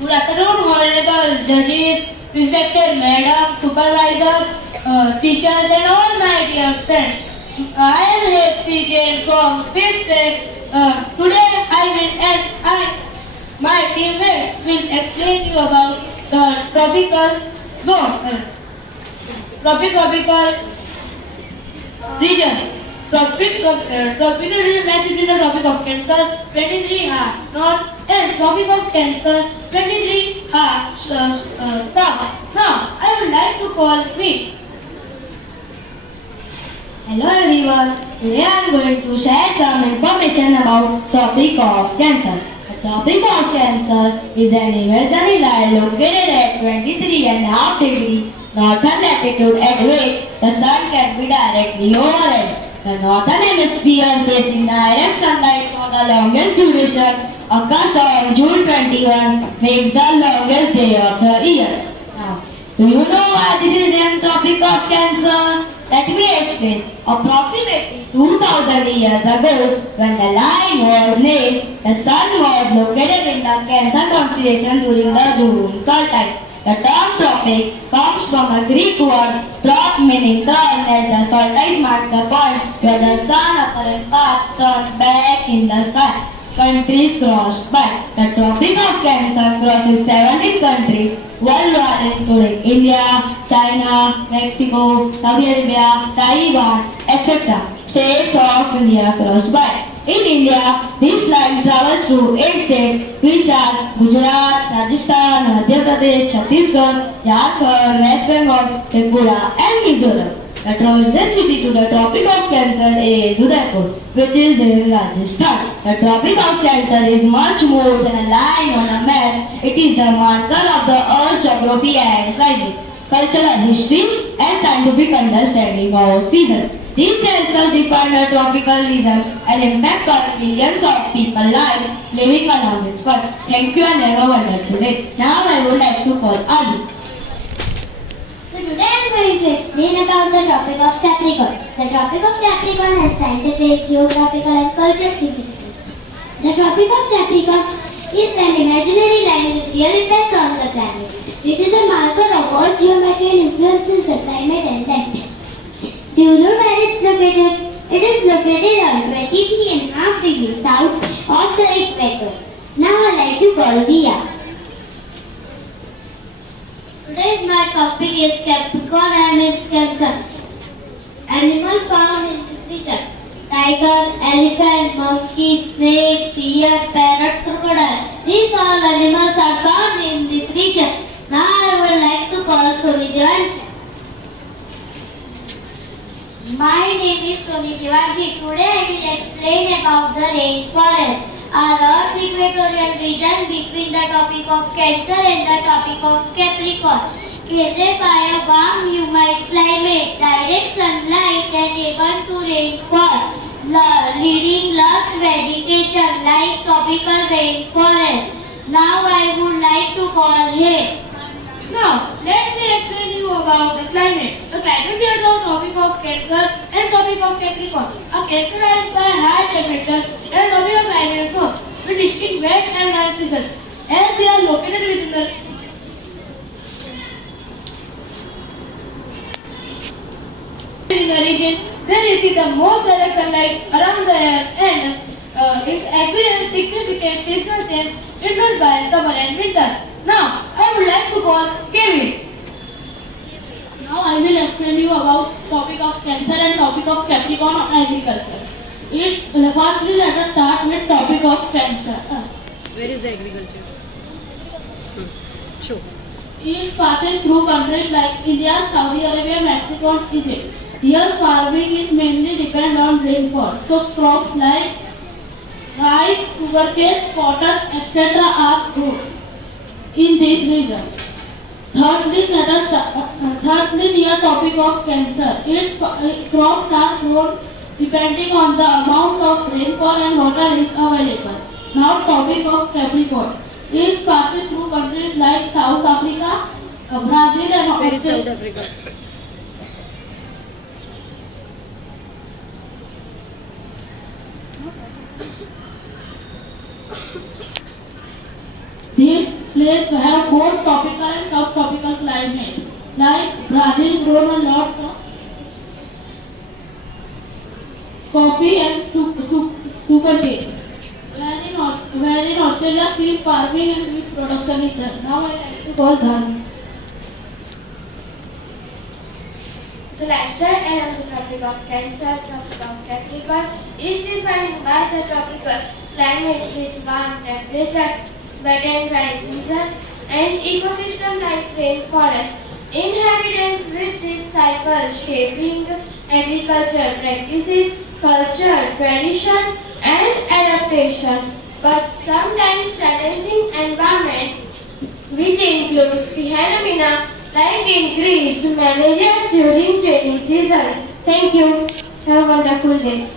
Good afternoon, honorable judges, respected madam, supervisors, teachers and all my dear friends. I am H.P. Jain from 5th grade. Today I will my teammates will explain you about the tropical zone, tropical region. Tropical region lies between the Tropic of Cancer, 23 half north, and Tropic of Cancer, 23 half south. Now, I would like to call me. Hello everyone, today I am going to share some information about Tropic of Cancer. The Tropic of Cancer is an imaginary line located at 23.5 degrees northern latitude at which the sun can be directly overhead. The northern hemisphere facing direct sunlight for the longest duration occurs on June 21, makes the longest day of the year. Now, do you know why this is named Tropic of Cancer? Let me explain. Approximately 2000 years ago, when the line was named, the sun was located in the Cancer constellation during the June solstice. The term tropic comes from a Greek word trop meaning turn, as the solstice marks the point where the sun apparent path turns back in the sky. Countries crossed by. The Tropic of Cancer crosses 17 countries worldwide including India, China, Mexico, Saudi Arabia, Taiwan, etc. States of India crossed by. In India, this line travels through 8 states which are Gujarat, Rajasthan, Madhya Pradesh, Chhattisgarh, Jharkhand, West Bengal, Tripura and Mizoram. The closest city to the Tropic of Cancer is Udaipur, which is in Rajasthan. The Tropic of Cancer is much more than a line on a map. It is the marker of the Earth's geography and climate, cultural history and scientific understanding of seasons. These sensors define a tropical region and impact on millions of people living along its coast. Thank you and have a wonderful day. Now I would like to call Ali. So today I am going to explain about the Tropic of Capricorn. The Tropic of Capricorn has scientific, geographical and cultural significance. The Tropic of Capricorn is an imaginary line with real effect on the planet. It is a marker of Earth's geometry and influences the climate and land. Do you know where it's located? It is located on 23.5 degrees south of the equator. Now I like to call Dia. Today's my topic is Capricorn and its Cancer. Animals found in this region: tiger, elephant, monkey, snake, deer, parrot, crocodile. These all animals are found in this region. Now I would like to call Soni Devanshi. My name is Soni Devanshi. Today I will explain about the rainforest. Our Earth's equatorial region between the Tropic of Cancer and the Tropic of Capricorn cases by a warm, humid climate, direct sunlight and able to rainfall, leading large vegetation like tropical rainforest. Now I would like to call him. Now, let me explain you about the climate. The climate is the Tropic of Cancer and Tropic of Capricorn are characterized by high temperatures and tropical climate zones with distinct wet and dry seasons. As they are located within the region, they receive the most direct sunlight around the year and it experiences significant seasonal change influenced by summer and winter. Now, I would like to call Kevin. Now I will explain you about topic of Cancer and topic of Capricorn on agriculture. Firstly, let us start with topic of Cancer. Where is the agriculture? Sure. It passes through countries like India, Saudi Arabia, Mexico and Egypt. Here farming is mainly depend on rainfall. So crops like rice, sugarcane, cotton, etc. are grown in this region. Thirdly, near topic of Cancer, crops are grown depending on the amount of rainfall and water is available. Now topic of Capricorn. It passes through countries like South Africa, Brazil and Where is Australia. South Africa? These place have both tropical and subtropical climate. Like Brazil grown a lot of coffee and sugarcane. Where in Australia, fish farming and wheat production is done. Now I like to call Dharma. The lifestyle around the Tropic of Cancer, Tropic of Capricorn is defined by the tropical climate with warm temperature, wet and dry season, and ecosystem like rainforest. Inhabitants with this cycle shaping agriculture practices, culture, tradition, and adaptation, but sometimes challenging environment, which includes phenomena like increased malaria during rainy season. Thank you. Have a wonderful day.